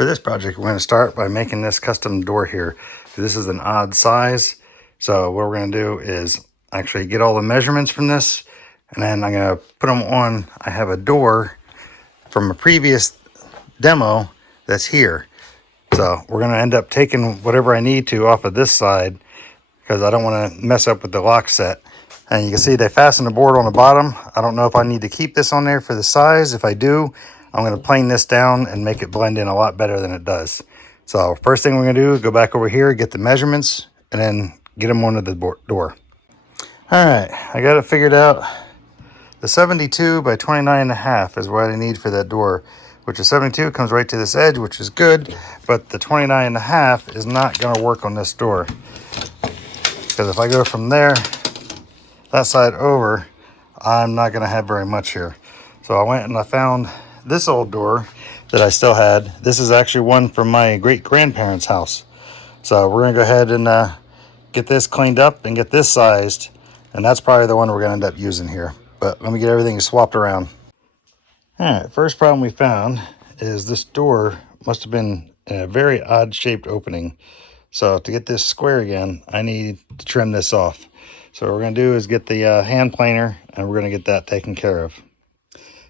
For this project, we're going to start by making this custom door here. This is an odd size. So what we're going to do is actually get all the measurements from this, and then I'm going to put them on. I have a door from a previous demo that's here. So we're going to end up taking whatever I need to off of this side because I don't want to mess up with the lock set. And you can see they fasten the board on the bottom. I don't know if I need to keep this on there for the size. If I do, I'm going to plane this down and make it blend in a lot better than it does. So first thing we're going to do is go back over here, get the measurements, and then get them onto the door. All right, I got it figured out. The 72 by 29.5 is what I need for that door, which is 72 comes right to this edge, which is good, but the 29.5 is not going to work on this door. Because if I go from there, that side over, I'm not going to have very much here. So I went and I found this old door that I still had. This is actually one from my great-grandparents' house. So we're going to go ahead and get this cleaned up and get this sized. And that's probably the one we're going to end up using here. But let me get everything swapped around. All right, first problem we found is this door must have been in a very odd shaped opening. So to get this square again, I need to trim this off. So what we're going to do is get the hand planer, and we're going to get that taken care of.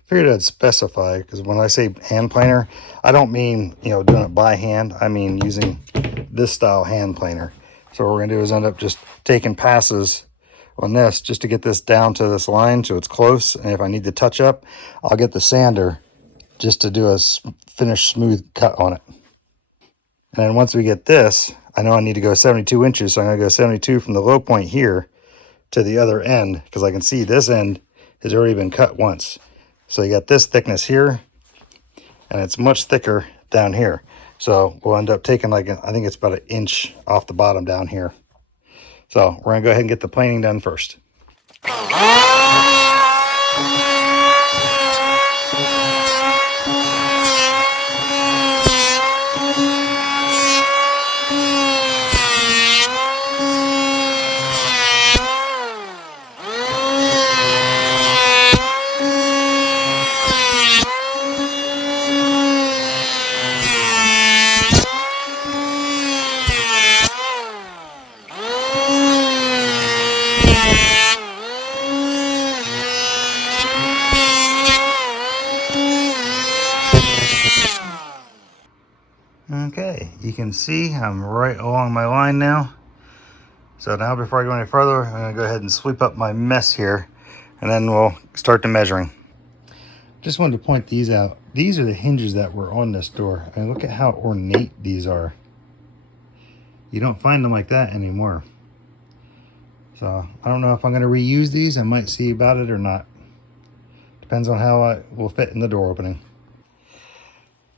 Figured I'd specify, because when I say hand planer, I don't mean, doing it by hand. I mean using this style hand planer. So what we're going to do is end up just taking passes on this just to get this down to this line so it's close. And if I need to touch up, I'll get the sander just to do a finished smooth cut on it. And then once we get this, I know I need to go 72 inches. So I'm going to go 72 from the low point here to the other end, because I can see this end has already been cut once. So you got this thickness here, and it's much thicker down here. So we'll end up taking I think it's about 1 inch off the bottom down here. So we're gonna go ahead and get the planing done first. Okay, you can see I'm right along my line now. So now before I go any further, I'm going to go ahead and sweep up my mess here, and then we'll start the measuring. Just wanted to point these out. These are the hinges that were on this door, and look at how ornate these are. You don't find them like that anymore. So I don't know if I'm going to reuse these. I might see about it or not. Depends on how it will fit in the door opening.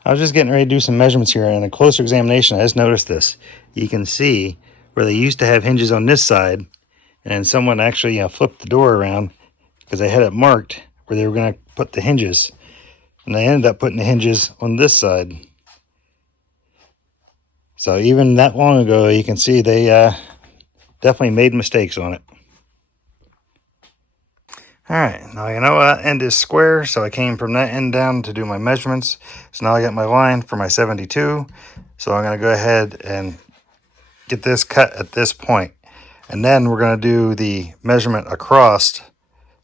I was just getting ready to do some measurements here, and a closer examination, I just noticed this. You can see where they used to have hinges on this side, and someone actually flipped the door around because they had it marked where they were going to put the hinges, and they ended up putting the hinges on this side. So even that long ago, you can see they definitely made mistakes on it. All right, now you know that end is square, so I came from that end down to do my measurements. So now I got my line for my 72. So I'm going to go ahead and get this cut at this point. And then we're going to do the measurement across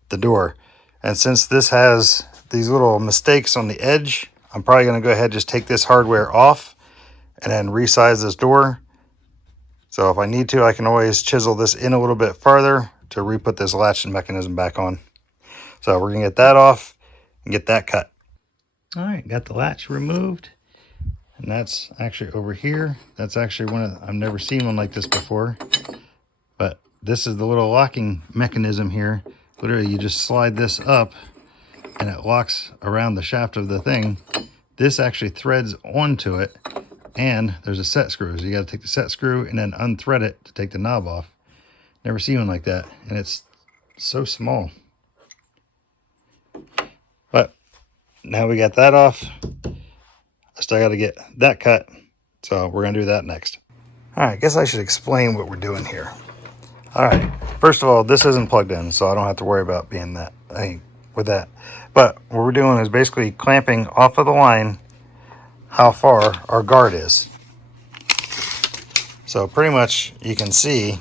the door. And since this has these little mistakes on the edge, I'm probably going to go ahead and just take this hardware off and then resize this door. So if I need to, I can always chisel this in a little bit farther to re-put this latch mechanism back on. So we're going to get that off and get that cut. All right, got the latch removed. And that's actually over here. That's actually I've never seen one like this before. But this is the little locking mechanism here. Literally, you just slide this up and it locks around the shaft of the thing. This actually threads onto it, and there's a set screw. So you got to take the set screw and then unthread it to take the knob off. Never seen one like that, and it's so small. But now we got that off. I still got to get that cut, so we're going to do that next. All right, I guess I should explain what we're doing here. All right, first of all, this isn't plugged in, so I don't have to worry about being with that. But what we're doing is basically clamping off of the line how far our guard is. So pretty much you can see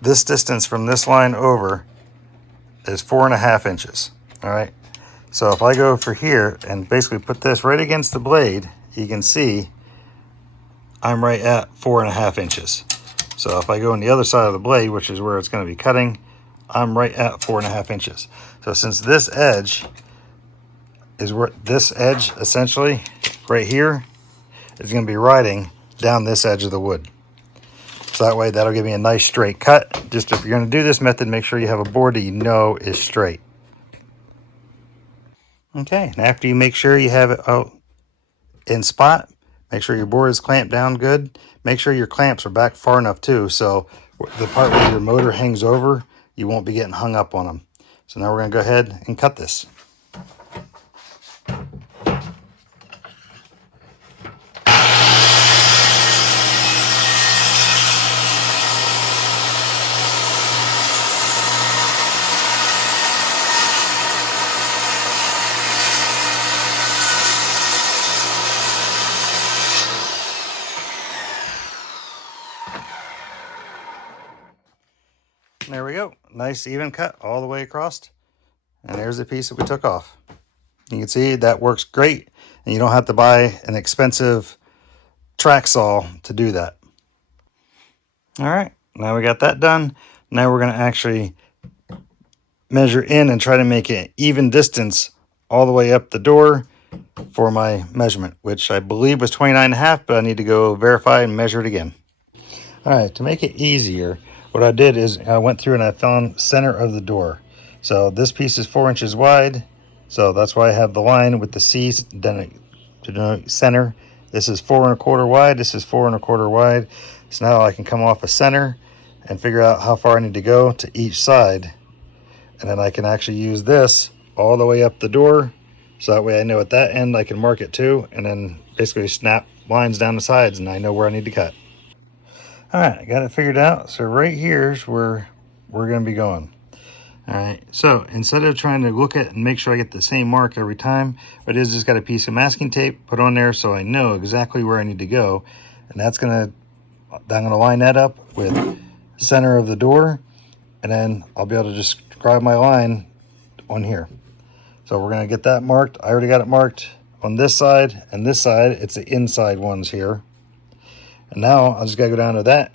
this distance from this line over is 4.5 inches. All right. So if I go for here and basically put this right against the blade, you can see I'm right at 4.5 inches. So if I go on the other side of the blade, which is where it's going to be cutting, I'm right at 4.5 inches. So since this edge is where this edge essentially right here is going to be riding down this edge of the wood. So that way that'll give me a nice straight cut. Just if you're going to do this method, make sure you have a board that you know is straight. Okay, and after you make sure you have it out in spot, make sure your board is clamped down good. Make sure your clamps are back far enough too, so the part where your motor hangs over, you won't be getting hung up on them. So now we're going to go ahead and cut this. There we go. Nice even cut all the way across. And there's the piece that we took off. You can see that works great. And you don't have to buy an expensive track saw to do that. All right, now we got that done. Now we're going to actually measure in and try to make an even distance all the way up the door for my measurement, which I believe was 29.5, but I need to go verify and measure it again. All right, to make it easier, what I did is I went through and I found center of the door. So this piece is 4 inches wide, so that's why I have the line with the C's done to denote center. This is 4 1/4 wide, this is 4 1/4 wide. So now I can come off a center and figure out how far I need to go to each side. And then I can actually use this all the way up the door. So that way I know at that end I can mark it too, and then basically snap lines down the sides and I know where I need to cut. All right, I got it figured out. So right here is where we're going to be going. All right, so instead of trying to look at and make sure I get the same mark every time, what it is just got a piece of masking tape put on there so I know exactly where I need to go. And I'm going to line that up with center of the door, and then I'll be able to just grab my line on here. So we're going to get that marked. I already got it marked on this side and this side. It's the inside ones here. And now I'll just got to go down to that.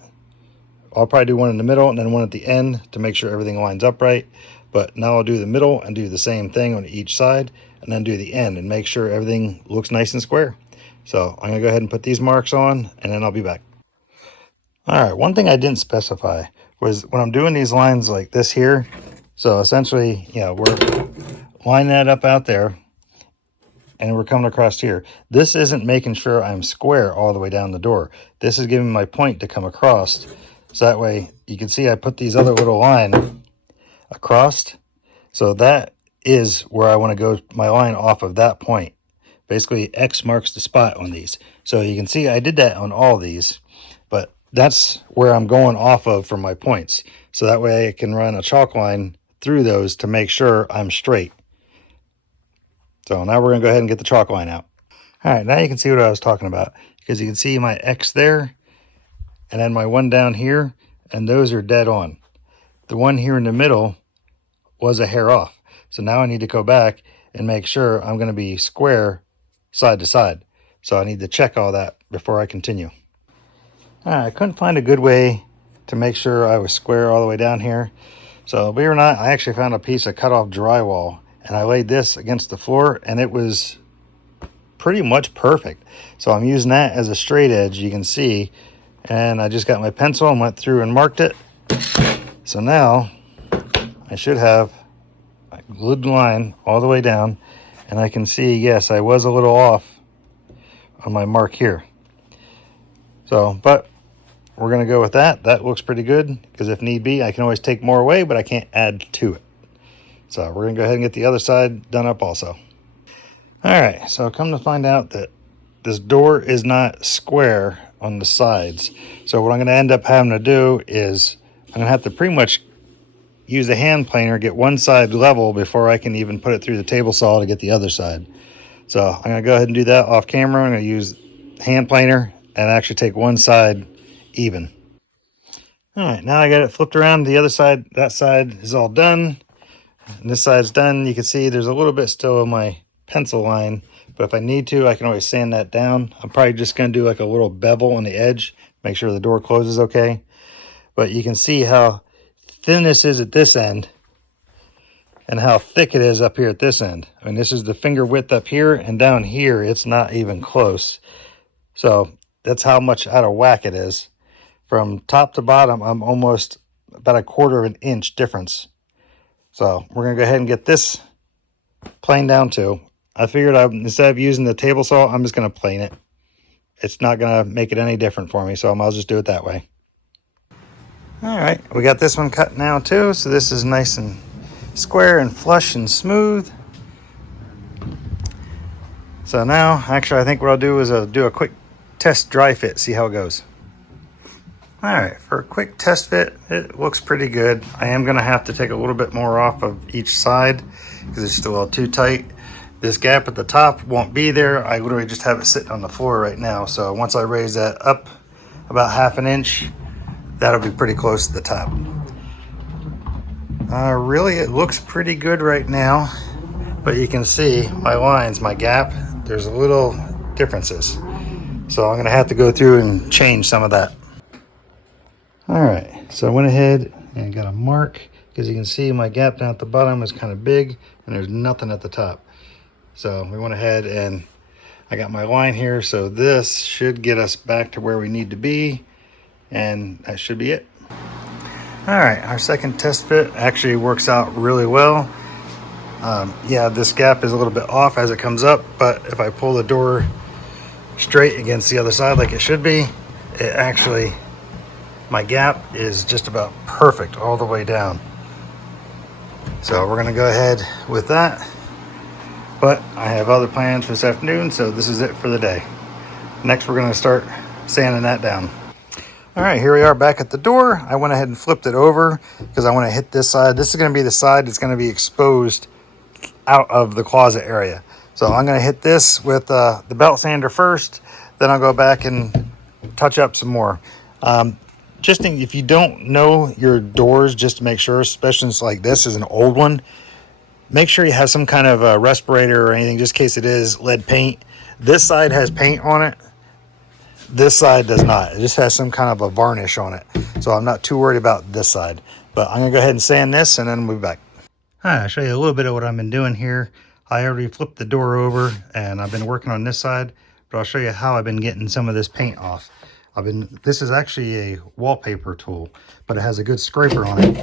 I'll probably do one in the middle and then one at the end to make sure everything lines up right. But now I'll do the middle and do the same thing on each side, and then do the end and make sure everything looks nice and square. So I'm going to go ahead and put these marks on, and then I'll be back. All right, one thing I didn't specify was when I'm doing these lines like this here, so essentially, we're lining that up out there, and we're coming across here. This isn't making sure I'm square all the way down the door. This is giving my point to come across. So that way you can see I put these other little line across. So that is where I want to go my line off of that point. Basically X marks the spot on these. So you can see I did that on all these, but that's where I'm going off of for my points. So that way I can run a chalk line through those to make sure I'm straight. So now we're going to go ahead and get the chalk line out. All right, now you can see what I was talking about, because you can see my X there and then my one down here, and those are dead on. The one here in the middle was a hair off. So now I need to go back and make sure I'm going to be square side to side. So I need to check all that before I continue. All right, I couldn't find a good way to make sure I was square all the way down here. So believe it or not, I actually found a piece of cut off drywall, and I laid this against the floor, and it was pretty much perfect. So I'm using that as a straight edge, you can see, and I just got my pencil and went through and marked it. So now I should have a good line all the way down, and I can see, yes, I was a little off on my mark here. So, but we're going to go with that. That looks pretty good, because if need be, I can always take more away, but I can't add to it. So we're going to go ahead and get the other side done up also. All right, so come to find out that this door is not square on the sides. So what I'm going to end up having to do is I'm going to have to pretty much use the hand planer, get one side level before I can even put it through the table saw to get the other side. So I'm going to go ahead and do that off camera. I'm going to use hand planer and actually take one side even. All right, now I got it flipped around. The other side, that side is all done. And this side's done. You can see there's a little bit still of my pencil line, but if I need to, I can always sand that down. I'm probably just going to do like a little bevel on the edge, make sure the door closes okay. But you can see how thin this is at this end and how thick it is up here at this end. I mean, this is the finger width up here, and down here it's not even close. So that's how much out of whack it is. From top to bottom, I'm almost about 1/4 of an inch difference. So we're gonna go ahead and get this plane down too. I figured instead of using the table saw, I'm just gonna plane it. It's not gonna make it any different for me, so I'll just do it that way. All right, we got this one cut now too, so this is nice and square and flush and smooth. So now, actually, I think what I'll do is do a quick test dry fit, see how it goes. All right, for a quick test fit, it looks pretty good. I am gonna have to take a little bit more off of each side because it's still a little too tight. This gap at the top won't be there. I literally just have it sitting on the floor right now. So once I raise that up about 1/2 inch, that'll be pretty close to the top. Really, it looks pretty good right now, but you can see my lines, my gap, there's a little differences. So I'm gonna have to go through and change some of that. All right, so I went ahead and got a mark because you can see my gap down at the bottom is kind of big and there's nothing at the top. So we went ahead and I got my line here. So this should get us back to where we need to be, and that should be it. All right, our second test fit actually works out really well. Yeah, this gap is a little bit off as it comes up, but if I pull the door straight against the other side like it should be, it actually, my gap is just about perfect all the way down. So we're gonna go ahead with that. But I have other plans for this afternoon, so this is it for the day. Next, we're gonna start sanding that down. All right, here we are back at the door. I went ahead and flipped it over because I want to hit this side. This is gonna be the side that's gonna be exposed out of the closet area. So I'm gonna hit this with the belt sander first, then I'll go back and touch up some more. If you don't know your doors, just to make sure, especially since like this is an old one, make sure you have some kind of a respirator or anything, just in case it is lead paint. This side has paint on it. This side does not. It just has some kind of a varnish on it. So I'm not too worried about this side. But I'm going to go ahead and sand this and then we'll be back. All right, I'll show you a little bit of what I've been doing here. I already flipped the door over and I've been working on this side. But I'll show you how I've been getting some of this paint off. This is actually a wallpaper tool, but it has a good scraper on it.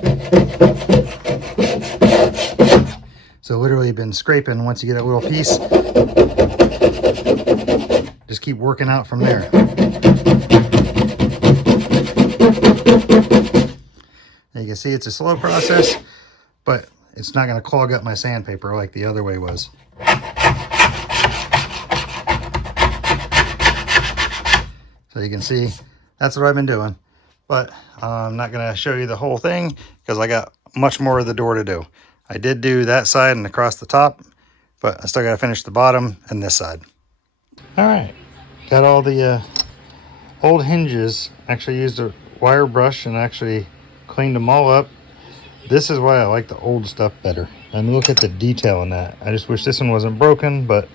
So literally been scraping. Once you get a little piece, just keep working out from there. And you can see it's a slow process, but it's not going to clog up my sandpaper like the other way was. So you can see that's what I've been doing, but I'm not going to show you the whole thing because I got much more of the door to do. I did do that side and across the top, but I still got to finish the bottom and this side. All right, got all the old hinges. Actually used a wire brush and actually cleaned them all up. This is why I like the old stuff better. And look at the detail in that. I just wish this one wasn't broken, but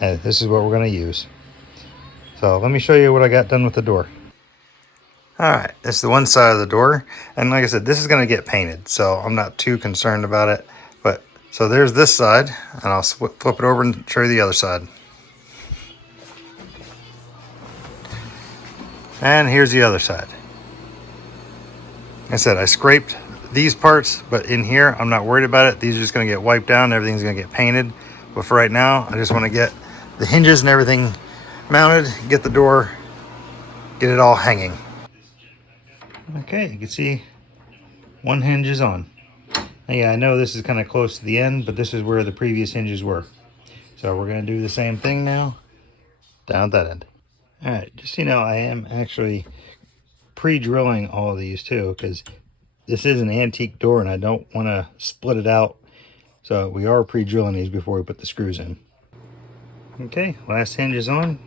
hey, this is what we're going to use. So let me show you what I got done with the door. All right, this is the one side of the door. And like I said, this is going to get painted, so I'm not too concerned about it. But so there's this side, and I'll flip it over and show you the other side. And here's the other side. Like I said, I scraped these parts, but in here, I'm not worried about it. These are just going to get wiped down. Everything's going to get painted. But for right now, I just want to get the hinges and everything mounted, get the door, get it all hanging. Okay, you can see one hinge is on. Now, yeah, I know this is kind of close to the end, but this is where the previous hinges were. So we're going to do the same thing now down at that end. All right, just so you know, I am actually pre-drilling all of these too, because this is an antique door and I don't want to split it out. So we are pre-drilling these before we put the screws in. Okay, last hinge is on.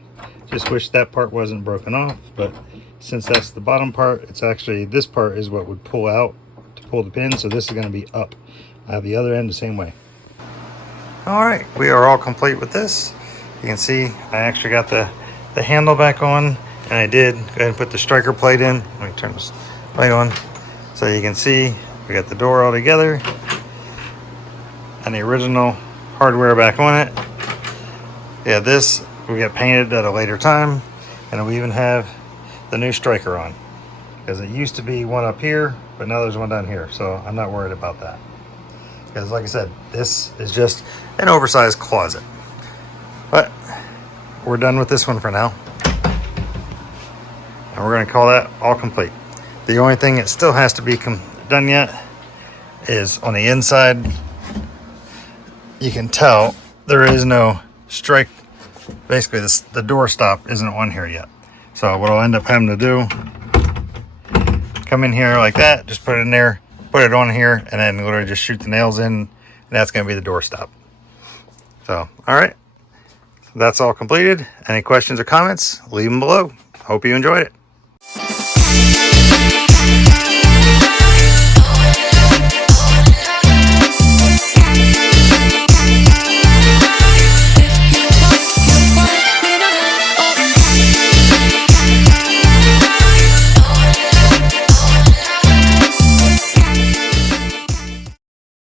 Just wish that part wasn't broken off, but since that's the bottom part, it's actually, this part is what would pull out to pull the pin, so this is going to be up. I have the other end the same way. All right, we are all complete with this. You can see I actually got the handle back on, and I did go ahead and put the striker plate in. Let me turn this light on. So you can see we got the door all together and the original hardware back on it. Yeah, this we got painted at a later time, and we even have the new striker on, because it used to be one up here, but now there's one down here, so I'm not worried about that. Because like I said, this is just an oversized closet. But we're done with this one for now, and we're going to call that all complete. The only thing that still has to be done yet is on the inside. You can tell there is no strike. Basically the door stop isn't on here yet. So what I'll end up having to do, come in here like that, just put it in there, put it on here, and then literally just shoot the nails in, and that's going to be the door stop. So, all right, that's all completed. Any questions or comments, leave them below. Hope you enjoyed it.